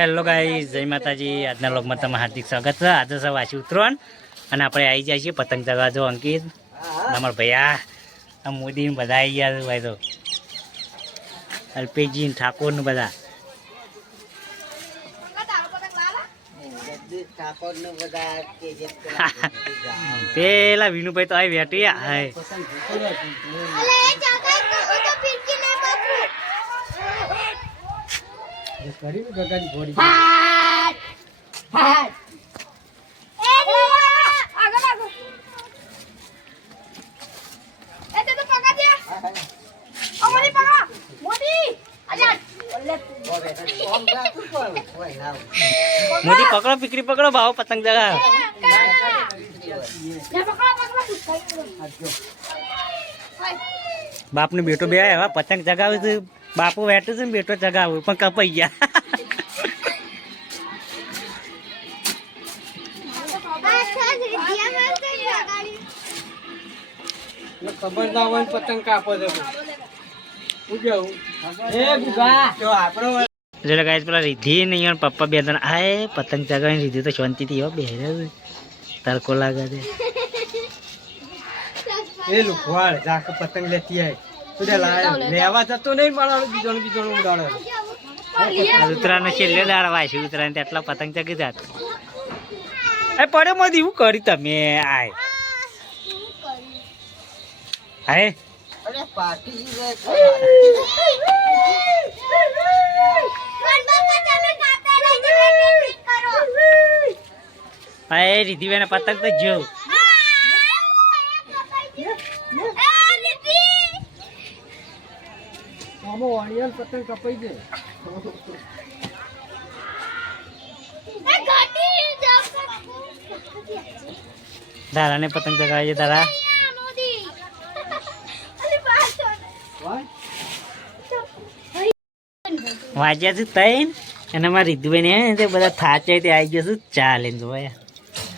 Hello ગાઈ જય માતાજી. આજના લોકમાં તમારું હાર્દિક સ્વાગત છે. આજે છે વાસી ઉતરવાન અને આપણે આવી જાય છીએ પતંગ ચગવા જો અંકિત. અમાર ભૈયા આ મોદી ને બધા આવી ગયા છે ભાઈ તો. અલ્પેશજી ને ઠાકોર ને બધા. પેલા વિનુભાઈ તો આવી બેઠી. હાય મોદી પકડો પીકરી પકડો ભાવ પતંગ ચગાવ બાપને બેટો બે આવ્યા પતંગ જગાવે છે. બાપુ બેઠો છે ને બેટો ચગાવું પણ કપાઈ ગયા. ખબર ના હોય પતંગ કાપો છે હું કેવું એ ગુગા જો આપણો એટલે ગાઈસ પેલા રીધી નહીં પપ્પા બે ત્રણ આય પતંગ ચગાવીને રીધી તો શાંતિથી હો બે તડકો લાગે છે. એ લુખવાડ જાક પતંગ લેતી આય. લેવા જતો નહીં પણ બીજો ને બીજો ઉડાડે આ છેલ્લે દાડ વાસી ઉત્તરાયણ તે આટલા પતંગ ચગી જાત. એ પડે મોદી એવું કરી તમે આય. આય અરે પાર્ટી આય રીધિ બેન પતંગ તો જો આમાં વાણિયાલ પતંગ કપાઈ દે દારા ને પતંગ ચગાવે છે દાદા વાજ્યા છું તૈન અને મારા રીધુભાઈ ને તે બધા થાચે તે આવી જશે ચાલે ને જોયા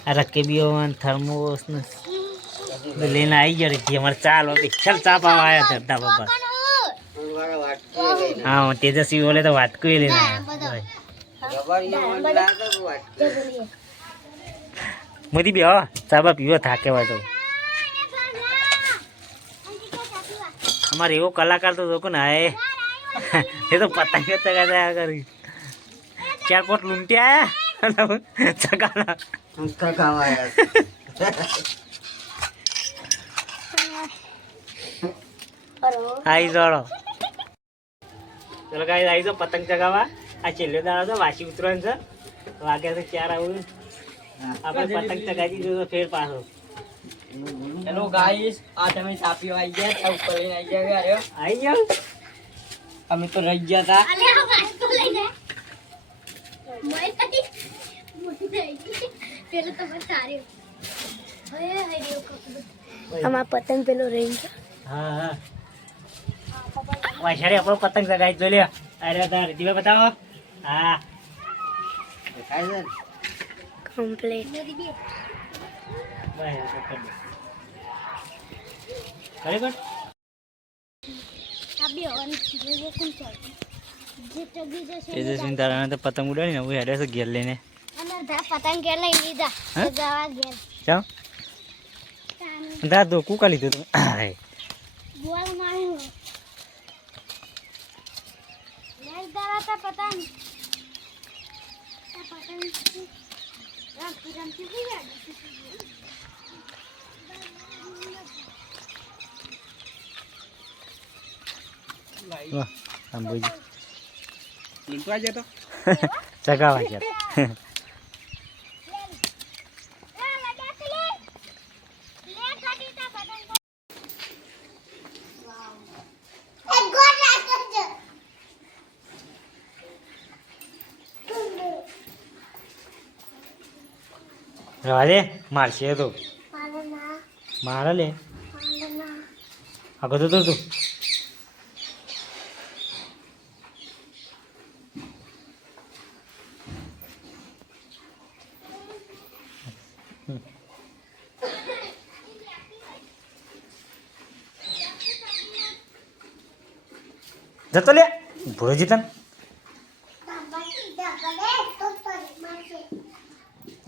આ રકેબીઓ થર્મોસ લઈને આવી ગયો રીધી અમારે ચાલો ચાલ ચા પાવા આવ્યા ધરતા ધાબા હા. તેજસ્વી બોલે તો વાટકું લઈને આવ્યા મોદી બે ચાબા પીવો થાકે હોય તો. અમારે એવો કલાકાર તો જોકો ને એ. એ તો પતંગ ચગાતા કરી. ચાર કોટ લૂંટી આયા ચગાના આઈ જોડો. ચલો ગાઈ આવી તો પતંગ ચગાવવા. આ છેલ્લો દાડો છે વાસી ઉતરવાનું છે. વાગ્યા છે ચાર આવું. આપણે પતંગ ચગાવી દીધું તો ફેર પાછો. હેલો ગાઈસ આ તમે સાપીઓ આવી ગયા તા ઉપર લઈને આવી ગયા અરે આવી ગયો? અમે તો રહી ગયા હતા. આમાં પતંગ પેલો રહી ગયો. હા હા. વાછારી આપણો પતંગ સગાઈ જોઈ લે અરે તાર દીવા બતાવો. હા. કમ્પ્લીટ ખરેખર તેજસ્વી તારા તો પતંગ ઉડાડી ને હું હેડે છે ઘેર લઈને. પતંગ ઘેર લઈ લીધા જવા ઘેર. ચાલ દાદો કુકા લીધું તું. બોલ માર્યો લઈ દાડા તા પતંગ તા? રમતી ભૂલી ગયા વાહ સાંભળી લૂંટવા જતો ચગાવા ગયા. રવા દે મારશે તો. મારે લે. આગળ તો તું. જતો લે. ભોળો જીતન.